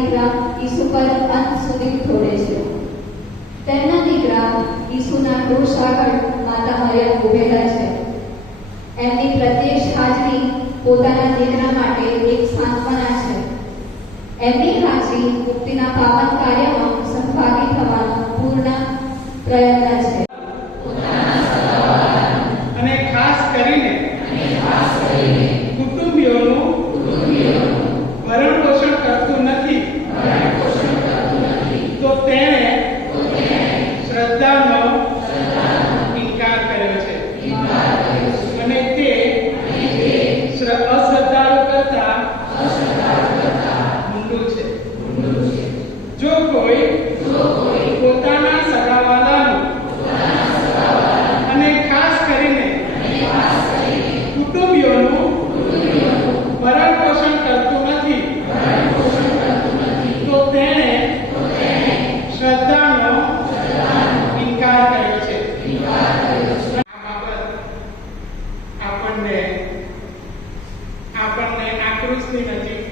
દીકરા ઈસુ પર અંત સુધી ઢોળે છે. તેમના દીકરા ઈસુના ક્રૂસ આગળ માતા મરિયમ ઉભેલા છે. એમની પ્રત્યક્ષ હાજરી પોતાના દીકરા માટે એક સાંત્વના છે. એમની હાજરી મુક્તિના પાવન કાર્યમાં સહભાગી થવાનો પૂર્ણ પ્રયત્ન છે. અને ખાસ કરીને કુટુંબીઓનું ભરણ પોષણ કરતું નથી, તો તેણે શ્રદ્ધાનો ઇનકાર કર્યો છે અને તે અશ્રદ્ધાળુ કરતા ઊંડું છે. જો કોઈ પોતાના સગાવાલાનું અને ખાસ કરીને કુટુંબીઓનું ભરણ પોષણ કરતું નથી, તો તેણે શ્રદ્ધાનો ઇનકાર કર્યો છે. આ બાબત આપણને આ ક્રૂસની નજીક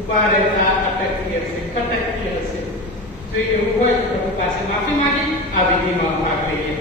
ઉભા રહેતા ખટકતી હશે. જો એવું હોય તો પ્રભુ પાસે માફી માંગી આ વિધિમાં ભાગ લઈએ.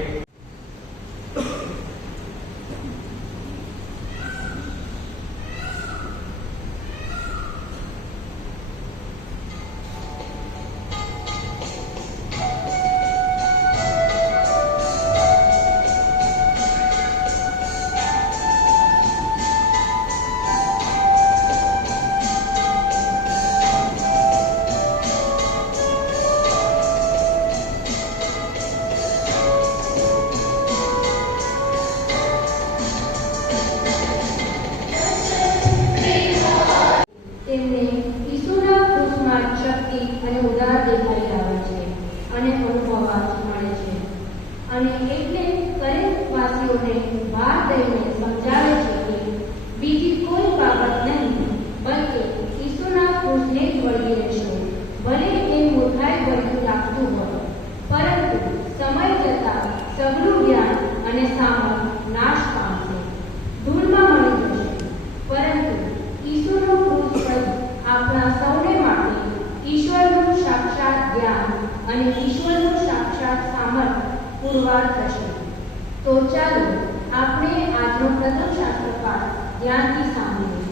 અને એટલે કરેક્ટવાસીઓને ભાર દઈને સમજાવે છે કે બીજી કોઈ બાબત નહીં, બલકે ઈસુના ક્રૂસને જ વળગી રહેશો. ભલે એ મૂર્ખાઈ ભર્યું લાગતું હોય, પરંતુ સમય જતાં સઘળું જ્ઞાન અને સામર્થ્ય નાશ પામશે, ધૂળમાં મળી જશે. પરંતુ ઈસુનું ક્રૂસ પર આપણા સૌને માટે ઈશ્વરનું સાક્ષાત જ્ઞાન અને ઈશ્વરનું સાક્ષાત સામર્થ્ય પુરવાર થશે. તો ચાલો આપણે આજનો પ્રથમ શાસ્ત્ર પાઠ ધ્યાનથી સાંભળીએ.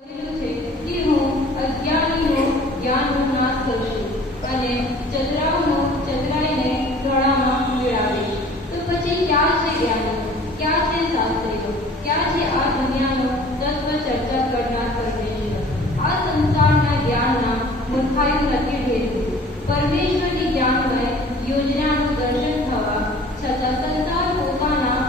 કહ્યું છે કે હું અજ્ઞાનીનો જ્ઞાનનો નાશ કરશું અને ચતરાઓનો ચતરાઈને ગળામાં મેળવીશ. તો પછી ક્યાં છે જ્ઞાનો, ક્યાં છે શાસ્ત્રીઓ, ક્યાં છે આ દુનિયાનો તત્વ ચર્ચા કરનાર પરમેશ્વર? આ સંસારના જ્ઞાનના મૂર્ખાયું નથી ભેટવું. પરમેશ્વરની જ્ઞાનમય યોજનાનું દર્શન થવા છતાં સંસાર પોતાના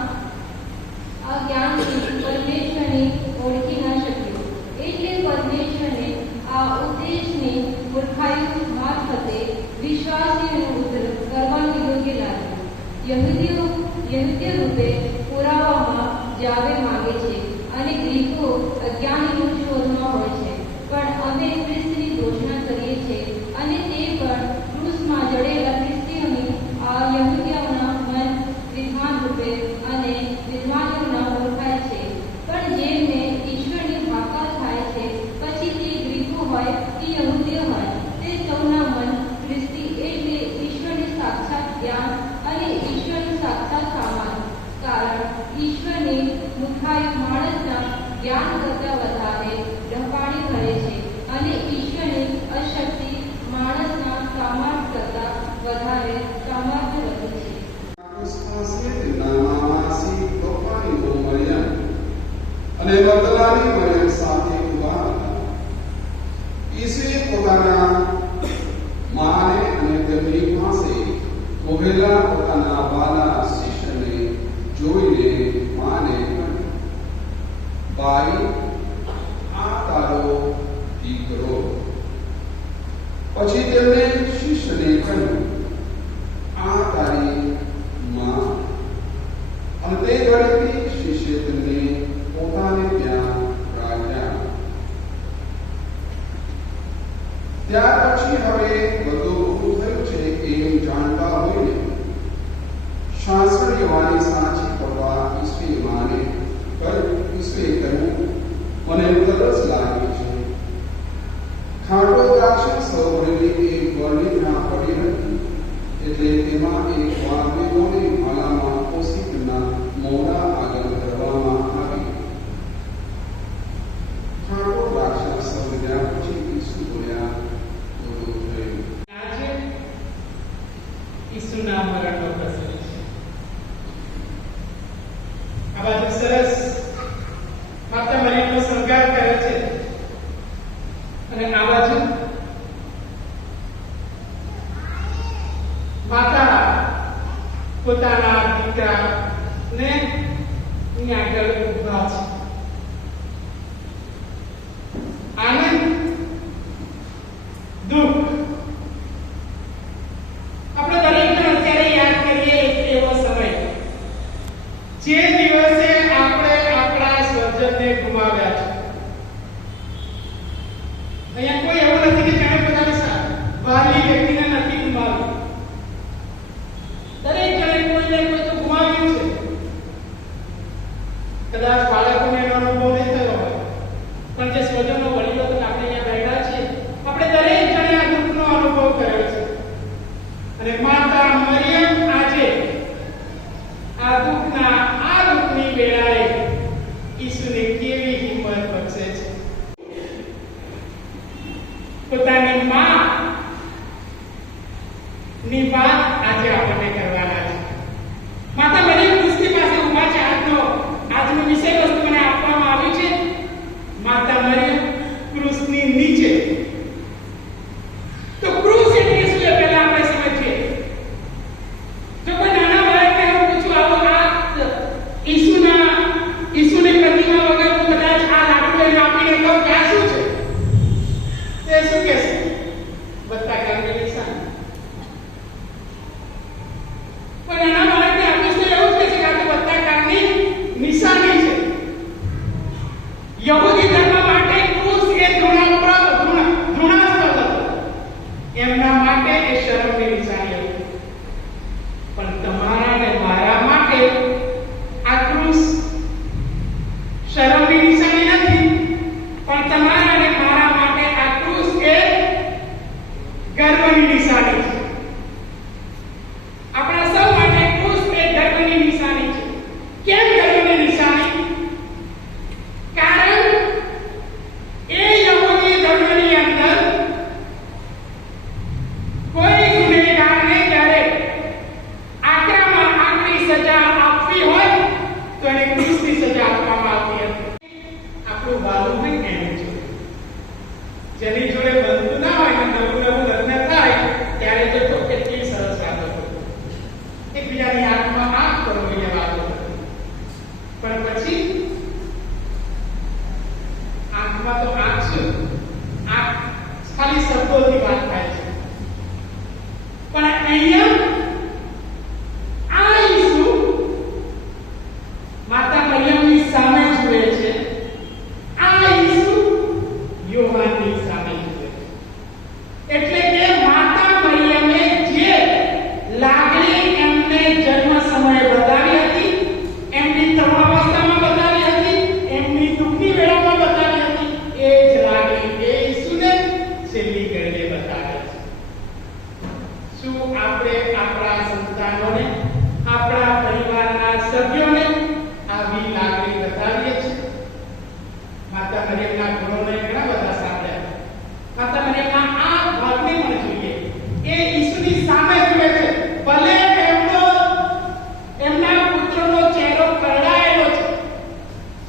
આ જ્ઞાનથી પરમેશ્વરને ઓળખી ન શક્યો. એટલે પરમેશ્વરને આ ઉદ્દેશની મૂર્ખાઈ મારફતે વિશ્વાસીઓનો ઉદ્ધાર કરવાનું યોગ્ય લાગ્યું. યહૂદીય રૂપે પુરાવામાં જાવે માગે છે અને ગ્રીકો અજ્ઞાનીનું શોધમાં હોય છે. પણ અમે ખ્રિસ્તની ઘોષણા કરીએ છીએ અને તે પણ ક્રૂસમાં જડેલા ખ્રિસ્તીઓની આ યહૂદીઓના મન વિદ્વાન રૂપે અને વિદ્વાનીઓના ઓળખાય છે. પણ જેમને ઈશ્વરની ભાકાર થાય છે, પછી તે ગ્રીકો હોય કે યહૂદીઓ હોય, તે સૌના મન ખ્રિસ્તી એટલે ઈશ્વરની સાક્ષાત જ્ઞાન અને ઈશ્વરનું સાક્ષાત સામાન. કારણ ઈશ્વરની મૂર્ખાઈ માણસના જ્ઞાન કરતાં વધારે ડહાપણી કરે છે અને ઈશ્વરની અશક્તિ માણસના સામર્થ્ય કરતાં વધારે સામર્થ્ય રખે છે. અને મગદલાની મરિયમ સાથે ઉભા હતા. ઈસુએ પોતાના માને અને તેમની પાસે ઉભેલા પોતાના વાલા શિષ્યને જોઈને માને કહ્યું, ભાઈ, આ તારો દીકરો. પછી તેમણે શિષ્યને કહ્યું, આ તારી માં. અને તે ઘડીથી શિષ્ય તેમને પોતાને ત્યાં રાખ્યા. ત્યાર પછી હવે બધું પૂરું થયું છે એમ જાણતા હોઈને શાસ્ત્રીય વાણી સાચી પડવા ઈસુએ માને ઈસુએ કહ્યું, મને તરસ લાગી છે. ખાટો રાક્ષસો ભરેલી એક ગોળી ત્યાં પડી હતી, એટલે તેમાં એક વાઘની માલામાં ઓશિકના મોઢા આગળ ધરવામાં આવી. ઠાકોર રાક્ષસો ગયા પછી ઈસુ બોલ્યા, પૂરું થયું. આજે ઈસુના મરણનો પ્રસંગ છે. આ બાજુ સરસ માતા મરિયમનો શણગાર કર્યો છે, અને આ બાજુ માતા પોતાના દીકરાને આગળ ઉભા છે. આનંદ, દુઃખ આપણે દરેક જણ અત્યારે યાદ કરીએ એવો સમય, જે દિવસે આપણે આપણા સ્વજનને ગુમાવ્યા છે. અહીંયા કોઈ એવું નથી કે જેણે પોતાની વહાલી વ્યક્તિને નથી ગુમાવ્યું. દરેક જણે કોઈને કોઈ તો ગુમાવ્યું છે. કદાચ બાળકોને એનો અનુભવ નહીં થયો હોય, પણ જે સ્વજનો વડીલો તો આપણે અહીંયા બેઠા છીએ, આપણે દરેક જણે આ દુઃખનો અનુભવ કર્યો છે. અને માતા મરિયમ આજે આ દુઃખની વેળાએ ઈસુને કેવી હિંમત બક્ષે છે. પોતાની માં ની વાત આજે આપણને કરવાના છે. માતા મરિયમ ક્રુસની પાસે ઊભા છે. આજનો વિષય વસ્તુ મને આપવામાં આવી છે. માતા મરિયમ ક્રુસની નીચે. તો ક્રુસ એટલે શું એ પહેલા આપણે સમજીએ. જો કોઈ નાના બાળકને હું પૂછું, આવો આ ઈસુની પ્રતિમા વગર હું કદાચ આ લાકડું એને આપીને કહું કે આ શું છે, તે શું કહેશે? બત્તા કાંગની નિશાન. કોઈ નાના બાળકને આપીશ તો એવું જ કહેશે કે આ તો બત્તા કાંગની નિશાની છે. યહૂદી ધર્મ માટે ક્રુસ એ ઘૃણાસ્પદ હતો. એમના માટે એ શરમની નિશાની હતી. પણ તમારા અને મારા માટે આ ક્રુસ શરમની નિશાની નથી, પણ તમારા અને મારા માટે આ ક્રુસ એ ગર્વની નિશાની છે. આપણા સૌ માટે ક્રુસ એ ગર્વની નિશાની છે. કેમ ગર્વની નિશાની? કારણ એ યહૂદી ધર્મની અંદર કોઈ ગુનેગારને જ્યારે આકરામાં આકરી સજા આપવી હોય તો એને ક્રુસની સજા આપવામાં આવતી હતી. આપણું વાલું હોય એની જોડે, જેની જોડે બનતું ના હોય ને નવું લગ્ન થાય ત્યારે તો કેટલી સરસ વાતો કરો, એકબીજાની આંખમાં આંખ કરો એ વાતો, પણ પછી આંખમાં તો આંખ છે, આંખ ખાલી શબ્દોથી વાત થાય છે. પણ અહીંયા આ ઈસુ માતા મરિયમની સામે જુએ છે. આ ઈસુ યોહાનની સામે જુએ છે. એટલે કે માતા મરિયમે જે લાગણી એમને જન્મ સમયે બતાવી હતી, એમની તરુણાવસ્થામાં બતાવી હતી, એમની દુઃખની વેળામાં બતાવી હતી, એ જ લાગણી એ ઈસુને છેલ્લી ઘડીએ બતાવે છે. શું આપણે આપણા સંતાનોને, આપણા પરિવારના સભ્યોને આવી લાગણી બતાવીએ છીએ? માતા મરિયમના ગુણોને ઘણા બધા સાંભળ્યા. માતા મરિયમના આ ભાગને પણ જોઈએ. એ ઈસુની સામે જુએ છે. ભલે એમના પુત્રનો ચહેરો કરડાયેલો છે,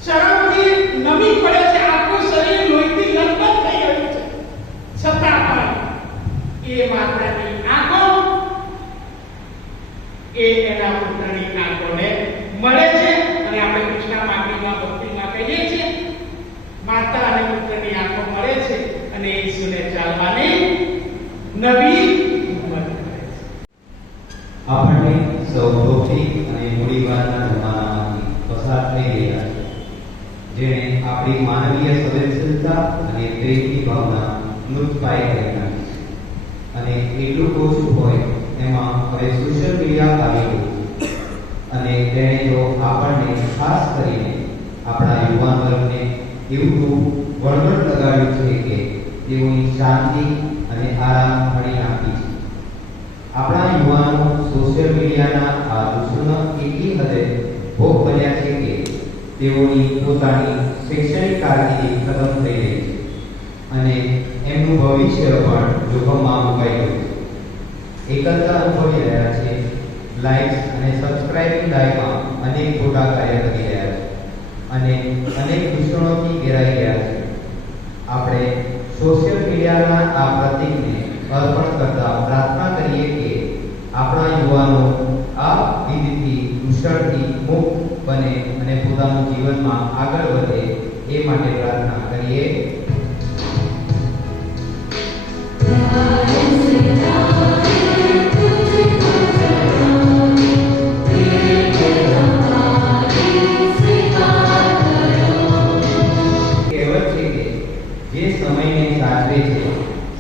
શરમથી નમી પડે છે, આખું શરીર લોહીથી લથપથ થઈ ગયું છે, છતાં પણ એ માતાની આંખો એ એના પુત્રની આંખોને મળે છે. અને આપણે કૃષ્ણ માટીમાં ભક્તિમાં કહીએ છીએ, માતા અને પુત્રની આંખો મળે છે અને ઈસુને ચાલવાની નવી હિંમત કરે છે. આપણે સૌ ભૌતિક અને મૂડીવાદના જમાનામાંથી પસાર થઈ રહ્યા છે, જેણે આપણી માનવીય સંવેદનશીલતા અને પ્રેમની ભાવના મૃતપાય કરી નાખી છે. અને એટલું ઓછું હોય એમાં હવે સોશિયલ મીડિયા આવી ગયું, અને તેણે તો આપણને ખાસ કરીને આપણા યુવાન વર્ગને એવું તો વળવળ લગાડ્યું છે કે તેઓની શાંતિ અને આરામ હણી નાખી છે. આપણા યુવાનો સોશિયલ મીડિયાના આ દૂષણનો એટલી હદે ભોગ બન્યા છે કે તેઓની પોતાની શૈક્ષણિક કારકિર્દી ખતમ થઈ રહી છે અને એમનું ભવિષ્ય પણ જોખમમાં મુકાઈ ગયું છે. એકલતા અનુભવી રહ્યા છે. લાઇક્સ અને સબસ્ક્રાઇબની દાયમાં અનેક ખોટા કાર્ય કરી રહ્યા છે અને અનેક દૂષણોથી ઘેરાઈ ગયા છે. આપણે સોશિયલ મીડિયાના આ પ્રતીકને અર્પણ કરતા પ્રાર્થના કરીએ કે આપણા યુવાનો આ વિધિથી દૂષણથી મુક્ત બને અને પોતાનું જીવનમાં આગળ વધે એ માટે પ્રાર્થના કરીએ.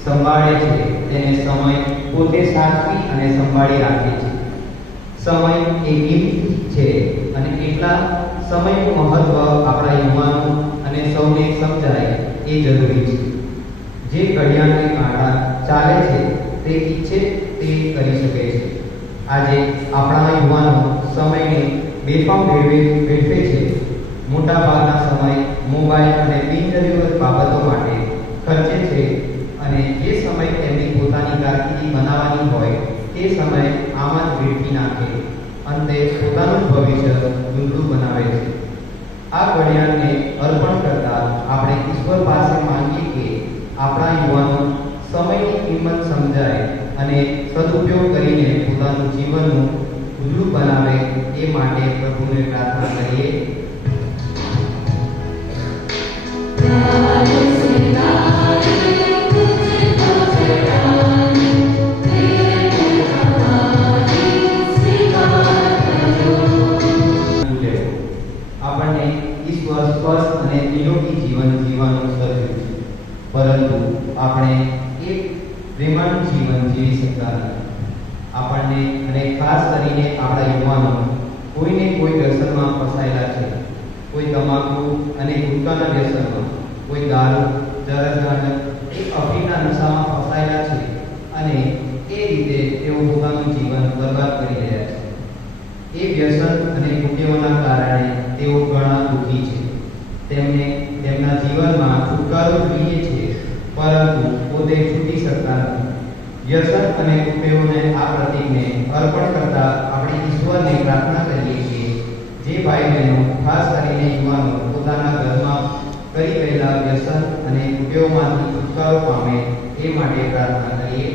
સંભાળે છે તેને સમય પોતે સાચવી અને સંભાળી રાખે છે. સમય એ કિંમતી છે અને એટલા સમયનું મહત્વ આપણા યુવાનો અને સૌને સમજાય એ જરૂરી છે. જે ઘડિયાળની કાંટા ચાલે છે તે ઈચ્છે તે કરી શકે છે. આજે આપણા યુવાનો સમયને બેફામ વેડફે છે. મોટા ભાગના સમય મોબાઈલ અને બિનજરૂરી બાબતો માટે ખર્ચે છે અને જે સમય તેમની પોતાની કારકિર્દી બનાવવાની હોય તે સમય આમાં જ વેડફી નાખે અંતે પોતાનું ભવિષ્ય ધૂંધળું બનાવે છે. આ ઘડિયાળને અર્પણ કરતા આપણે ઈશ્વર પાસે માંગીએ કે આપણા યુવાનો સમયની કિંમત સમજાય અને સદુપયોગ કરીને પોતાનું જીવનનું ઉજળું બનાવે એ માટે પ્રભુને પ્રાર્થના કરીએ. આપણને ઈશ્વર સ્વસ્થ અને નિરોગી જીવન જીવવાનું સર્જ્યું છે, પરંતુ આપણે એક પ્રેમાળું જીવન જીવી શકતા નથી. આપણને અને ખાસ કરીને આપણા યુવાનો કોઈને કોઈ વ્યસનમાં ફસાયેલા છે. કોઈ તમાકુ અને ગુટખાના વ્યસનમાં, કોઈ દારૂ, જરસ ગાંજા કે અફીણના નશામાં ફસાયેલા છે અને એ રીતે તેઓ પોતાનું જીવન બરબાદ કરી રહ્યા છે. એ વ્યસન અને કુટેવોના કારણે તેઓ ઘણા દુઃખી છે. તેમને તેમના જીવનમાં છુટકારો જોઈએ છે, પરંતુ પોતે છૂટી શકતા નથી. વ્યસન અને કુટેવોને આ પ્રતીકને અર્પણ કરતા આપણે ઈશ્વરને પ્રાર્થના કરીએ કે જે ભાઈ બહેનો ખાસ કરીને યુવાનો પોતાના ઘરમાં કરી રહેલા વ્યસન અને કુટેવોમાંથી છુટકારો પામે એ માટે પ્રાર્થના કરીએ.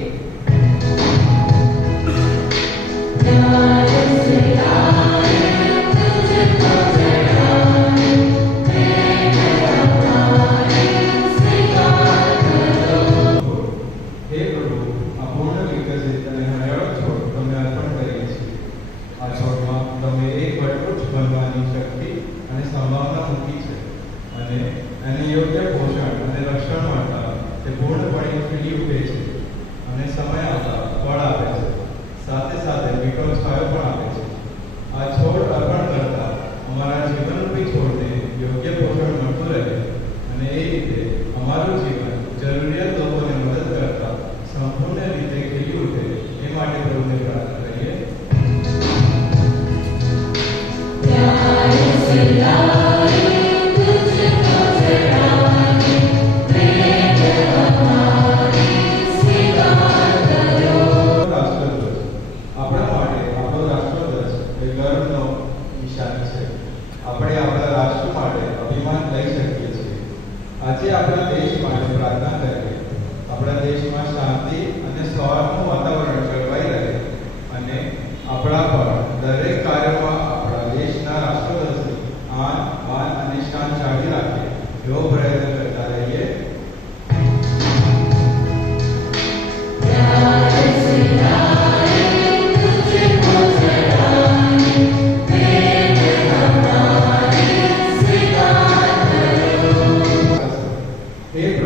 हे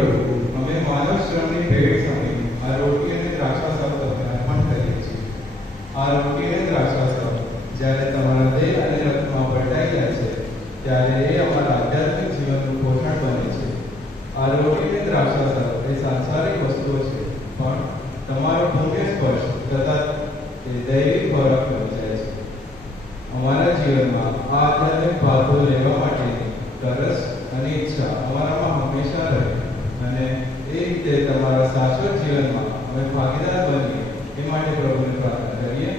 અમારા જીવનમાં આ આધ્યાત્મિક ભાગો લેવા માટેની તરસ અને ઈચ્છા અમારામાં હંમેશા રહે અને એ રીતે તમારા શાશ્વત જીવનમાં અમે ભાગીદાર બનીએ એ માટે પ્રભુને પ્રાર્થના કરીએ.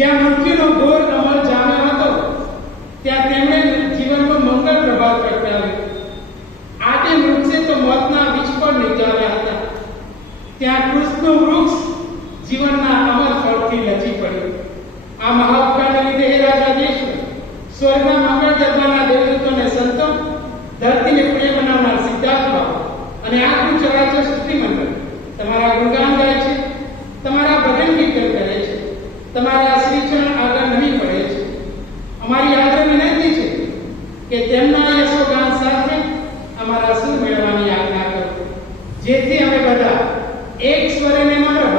જ્યાં મૃત્યુનો ઘોર અમલ જામ્યો હતો ત્યાં તેમણે જીવનમાં મંગળ પ્રભાવ પ્રગટાવ્યો. આદિ વૃક્ષે તો મોતના વિષ પર નિજાવ્યા હતા, ત્યાં કૃષ્ણનું વૃક્ષ જીવનના અમર ફળથી લચી પડ્યું. આ મહાઉપકારને લીધે હે રાજા દેશ સ્વર્ગના મંગળ દરબારના દેવદૂતોને સંતો, ધરતીને પ્રિય બનાવનાર સિદ્ધાર્થ બાબુ અને આખું ચરાચર સૃષ્ટિમંડળ તમારા ગુણગાન ગાય છે, તમારા ભજન કીર્તન કરે છે, તમારા શ્રીચરણ આગળ નહીં પડે છે. અમારી આગ્રહ વિનંતી છે કે તેમના યશોગાન સાથે અમારા સુર મેળવવાની આજ્ઞા કરો, જેથી અમે બધા એક સ્વરે ને મળો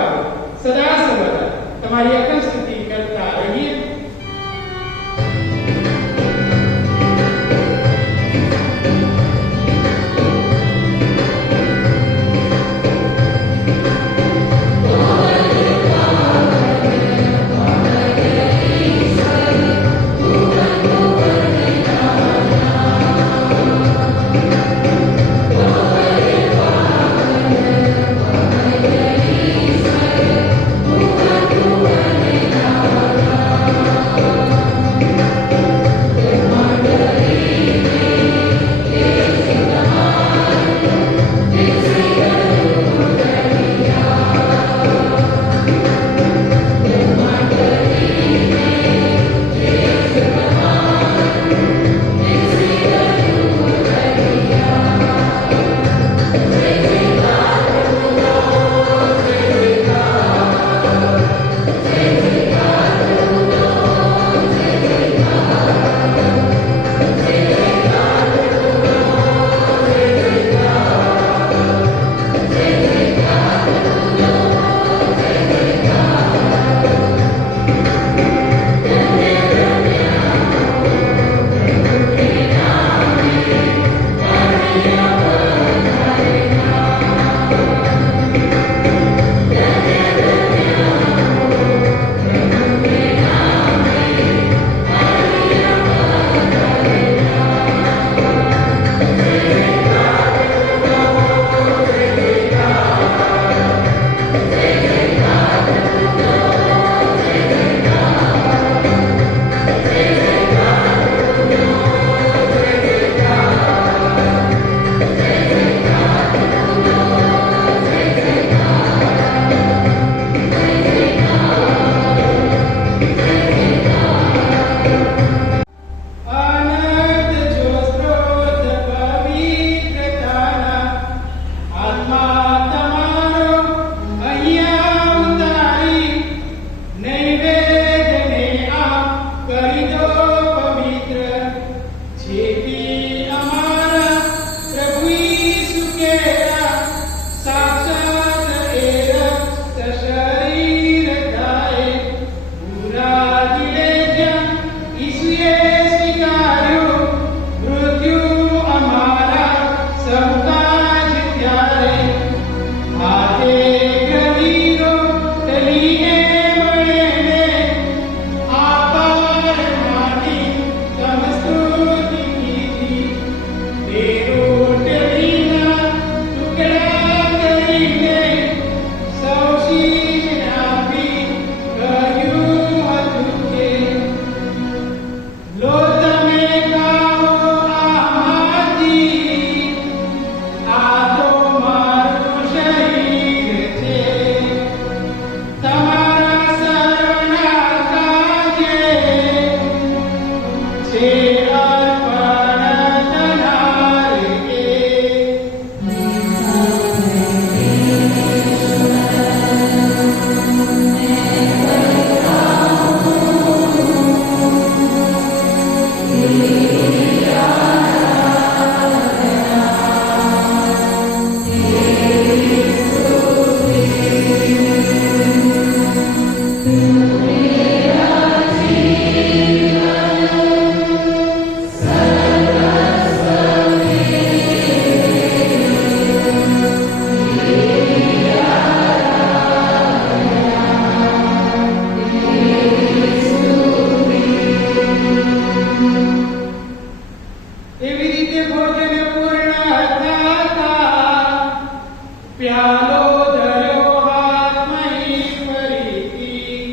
પ્યાલો ધર્યો હાથમાં ફરીથી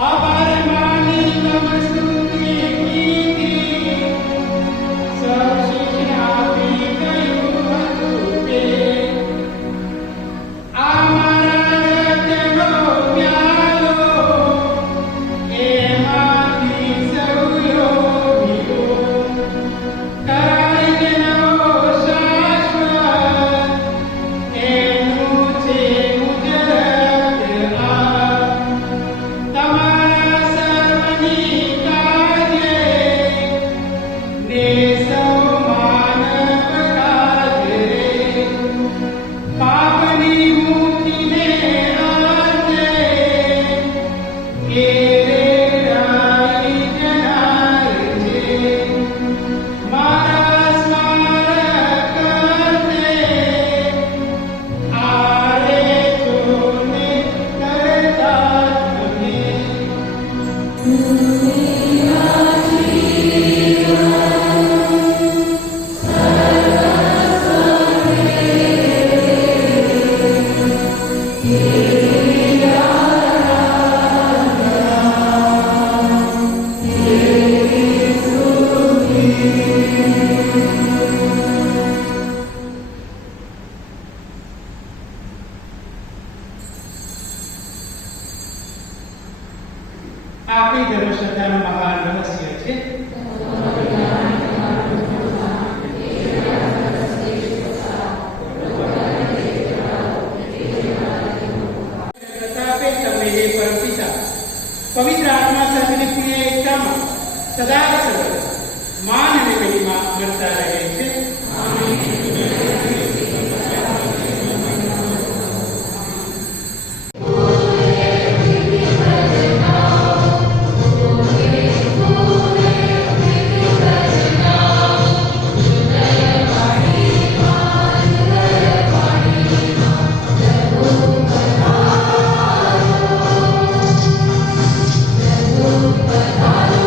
આભાર માની તમ સ્તુતિ કીધી સૌ શિષ્ય આપી ગયું હતું કે આ મારા રક્તનો પ્યાલો એમાંથી સૌ લો પીવો કરાય નવો શાશ્વત એનું છે મુજરત આ તમારા સર્વની કાજે ને સૌ માનવ કાજે પાપની મુક્તિને અર્થે એ રેડાઈ જનાર છે મારા સ્મારક કરતે આરે જોને કરતા તમે આપણી ધર્મશ્રદ્ધાનું મહાન રહસ્ય છે પ્રતાપે તમે હે પરમપિતા પવિત્ર આત્મા સાથેની પુણ્ય એકતામાં સદા સર્વદા માન અને મહિમા મળતા રહે છે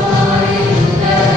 Thank you.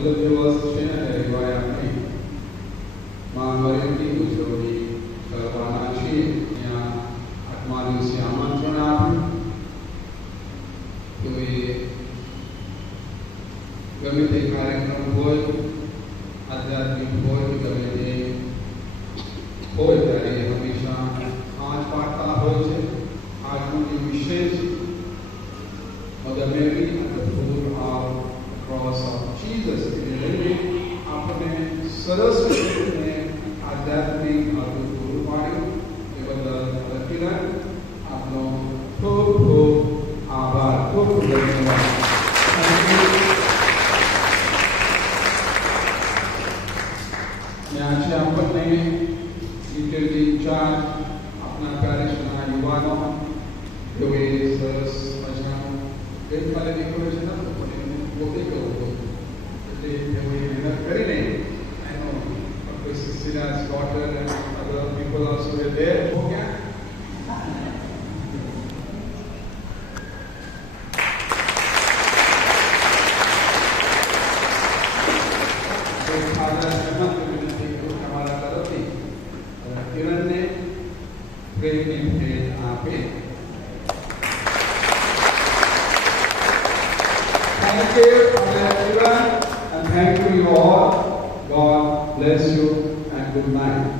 છેલ્લો દિવસ છે અને રવિવારે આપણે મા મરિયમની ઉજવણી કરવાના છીએ. ત્યાં 8મા દિવસે આમંત્રણ આપ્યું. તો એ ગમે તે કાર્યક્રમ હોય, આધ્યાત્મિક હોય, ગમે તે હોય, ત્યારે હંમેશા આજ પાડતા હોય છે. આજનું જે વિશેષ Mother Mary and the foot of the cross of Jesus. એને લઈને આપણે સરસ રીતે આધ્યાત્મિક આપણું પૂરું પાડ્યું. એ બદલ કિરણ આપનો ખૂબ ખૂબ આભાર, ખૂબ ખૂબ ધન્યવાદ. આજે આપણને ડિટેલથી ઇન્ચાર્જ આપણા પેરિશના યુવાનો તેઓએ સરસ મજાનું ગઈકાલે ડેકોરેશન હતું, પણ એમને પોતે કરવું હતું. એટલે તેઓએ મહેનત કરીને એનો Cecilia's daughter and other people also were there. હો ગયા? કિરણને પ્રેમની ભેટ આપે. Thank you, Kiran, and thank you all. God bless you and good night.